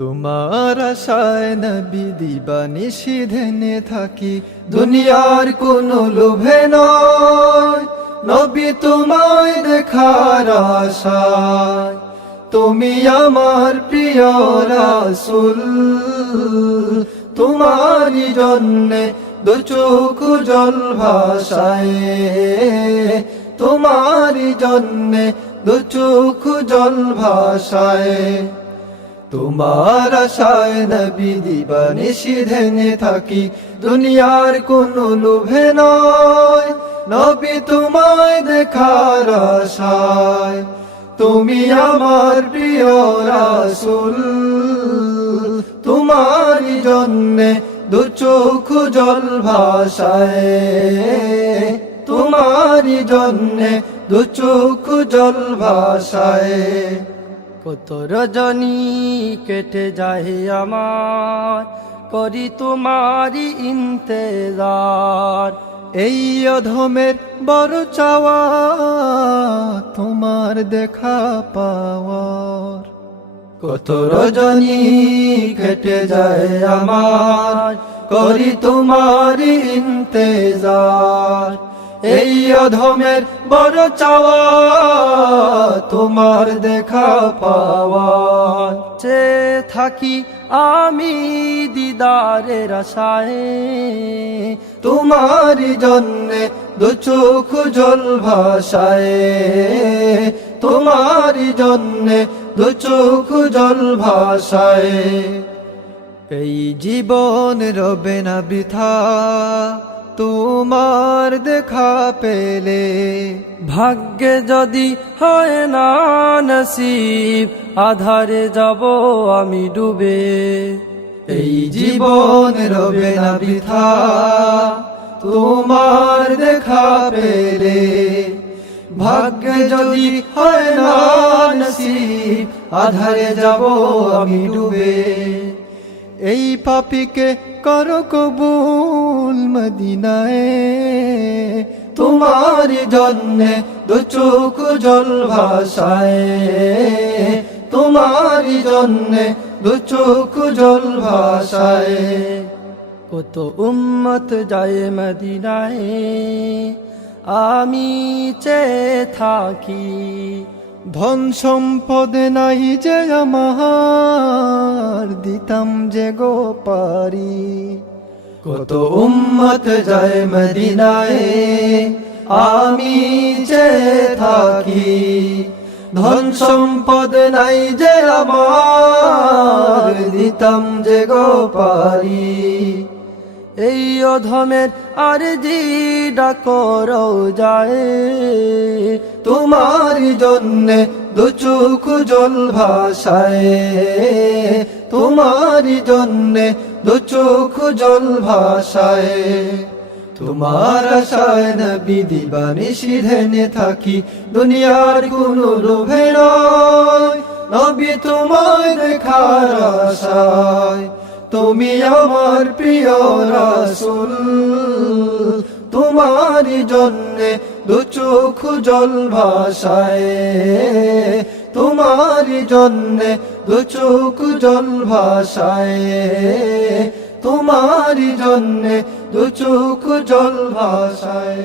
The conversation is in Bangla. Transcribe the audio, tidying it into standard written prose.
তোমার আশায় নবী দিবানিশি ধ্যানে থাকি, দুনিয়ার কোনো লোভে নয়, নবী তোমায় দেখার আশায়। তুমি আমার প্রিয় রাসূল, তোমারই জন্যে দু চোখ জল ভাসায়, তোমারই জন্যে দু চোখ জল ভাসায়। তোমার আশায় নবী দিবানিশি ধ্যানে থাকি, দুনিয়ার কোনো লোভে নয়, নবী তোমায় দেখার আশায়। তুমি আমার প্রিয় রাসূল, তোমারই জন্যে দু চোখ জল ভাসায়, তোমারই জন্যে দু চোখ জল ভাসায়। কত রজনী কেটে যায় আমার, করি তোমারি ইন্তেজার। এই অধমের বড় চাওয়া তোমার দেখা পাওয়ার। কত রজনী কেটে যায় আমার, করি তোমারি ইন্তেজার। এই অধমের বড় চাওয়া তোমার দেখা পাওয়ার। চেয়ে থাকি আমি দিদারের আশায়, তোমারই জন্যে দু চোখ জল ভাসায়, তোমারই জন্যে দু চোখ জল ভাসায়। এই জীবন রবে না বৃথা তোমার দেখা পেলে, ভাগ্যে যদি হয় না নসিব, আধারে যাব আমি ডুবে। এই জীবন রবে না বৃথা তোমার দেখা পেলে, ভাগ্যে যদি হয় না নসিব, আধারে যাব আমি ডুবে। এই পাপীকে করো কবুল মদিনায়, তোমারই জন্যে দু চোখ জল ভাসায়, তোমারই জন্যে দু চোখ জল ভাসায়। কত উম্মত যায় মদিনায়, আমি চেয়ে থাকি। ধন সম্পদ নাই যে আমার, দিতাম যে গো পারি। কত উম্মত যায় মদিনায়, আমি চেয়ে থাকি। ধন সম্পদ নাই যে আমার, দিতাম যে গো পারি। এই অধমের আরজি ডাকরও যায়, তোমারই জন্যে দু চোখ জল ভাসায়, তোমারই জন্যে দু চোখ জল ভাসায়। তোমার আশায় নবী দিবানিশি ধ্যানে থাকি, দুনিয়ার কোনো লোভে নয়, নবী তোমায় দেখার আশায়। তুমি আমার প্রিয় রাসূল, তোমারই জন্যে দু চোখ জল ভাসায়, তোমারই জন্যে দু চোখ জল ভাসায়, তোমারই জন্যে দু চোখ জল ভাসায়।